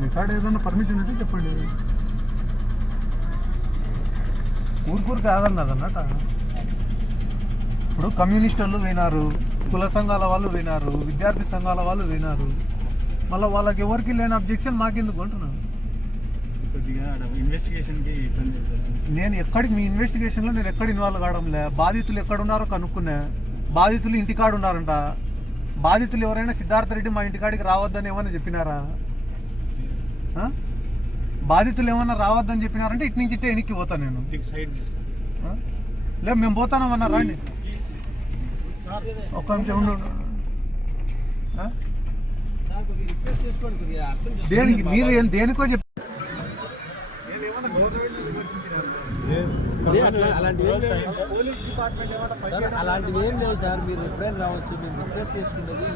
మీ కాడ ఏదన్నా పర్మిషన్ ఉంటే చెప్పండి. ఊరుకూరు కాదన్నదన్నట. ఇప్పుడు కమ్యూనిస్ట్ వాళ్ళు వినారు, కుల సంఘాల వాళ్ళు వినారు, విద్యార్థి సంఘాల వాళ్ళు వినారు. మళ్ళీ వాళ్ళకి ఎవరికి లేని అబ్జెక్షన్ మాకెందుకు అంటున్నాను. నేను ఎక్కడికి మీ ఇన్వెస్టిగేషన్లో నేను ఎక్కడ ఇన్వాల్వ్ కావడంలే. బాధితులు ఎక్కడున్నారో కనుక్కున్నా. బాధితులు ఇంటికాడు ఉన్నారంట. బాధితులు ఎవరైనా సిద్ధార్థ రెడ్డి మా ఇంటికాడికి రావద్దని ఏమన్నా చెప్పినారా? బాధితులు ఏమన్నా రావద్దని చెప్పినారంటే ఇటు నుంచి ఇట్టే వెనక్కి పోతాను నేను. లేదు మేము పోతానమన్నా రాండి. ఒక్క నిమిషం ఉండు. దేనికి మీరు దేనికో చెప్పి అలాంటివి ఏం లేవు సార్. మీరు ఎప్పుడైనా రావచ్చు. మేము రిక్వెస్ట్ చేసుకునేది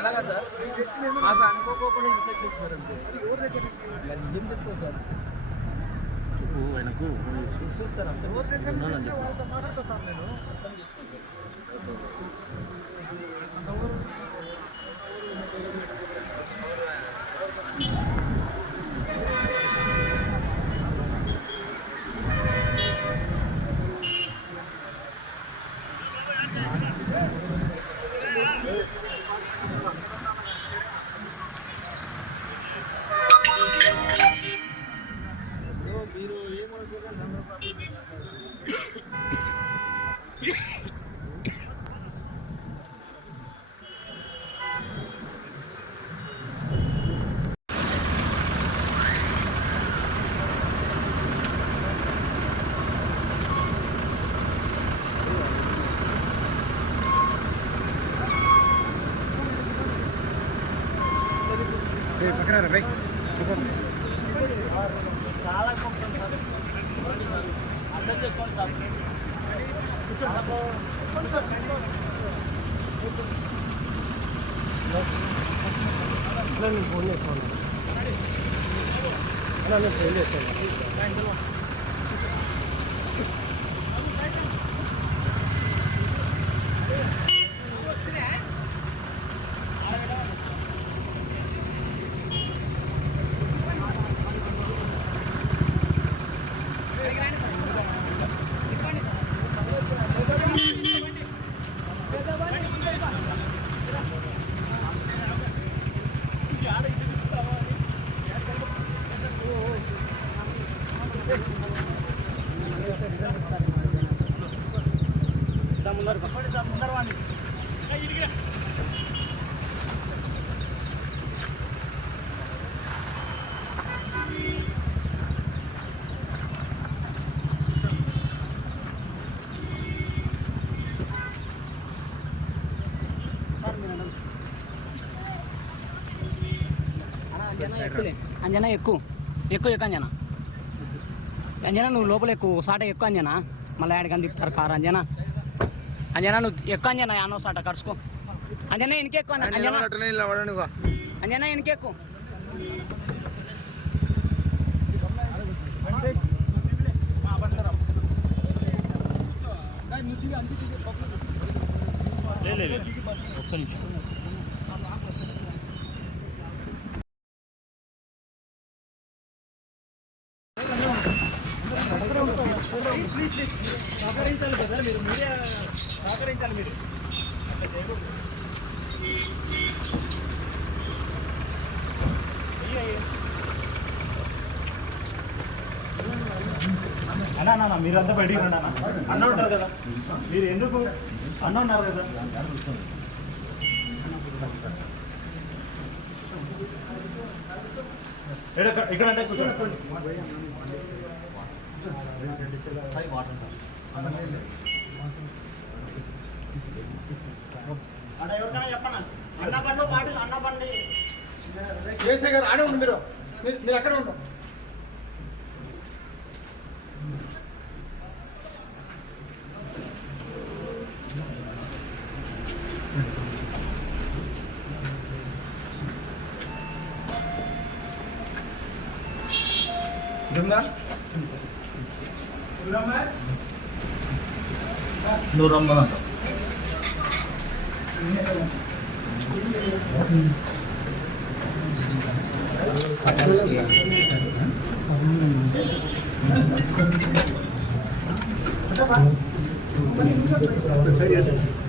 అలాగా సార్. మాకు అనుకోకుండా ఇన్స్ట్రక్షన్ సార్. అంతే ఏం చెప్తావు సార్? చెప్పు ఆయనకు సార్. అంతే వాళ్ళతో మాట్లాడతా సార్. నేను మీరు ఏమనుకుంటారు? పక్కన రై చాలా అర్థం చేసుకోండి సార్. నేను ఫోన్ చేస్తాను. నేను ఫోన్ చేస్తాను. అంజనా ఎక్కువ అంజనా. అంజనా నువ్వు లోపల ఎక్కువ సాట ఎక్కువ అంజనా. మళ్ళీ ఆడికని తిప్పుతారు కారు. అంజనా నువ్వు ఎక్కువ అంజనా. యానో సాట కరుచుకో. అంజనా ఎనికెక్కువ. అంజనా ఎనికెక్కువ. ఒక్క నిమిషం. సహకరించాలి కదా మీరు. మీరే సహకరించాలి. మీరు అన్నా మీరంతా బయటికి రండి. అన్న ఉంటారు కదా. మీరు ఎందుకు అన్న ఉన్నారు కదా. ఇక్కడ అంటే కూర్చోండి. ఎవరికైనా చెప్పండి. అన్న బండ్లు పాటు అన్న బండి కేసీ గారు ఆడే ఉండు. మీరు అక్కడ ఉండరు. Dengar? Sudah, Mas? నువ్వు రమ్మనంట సరే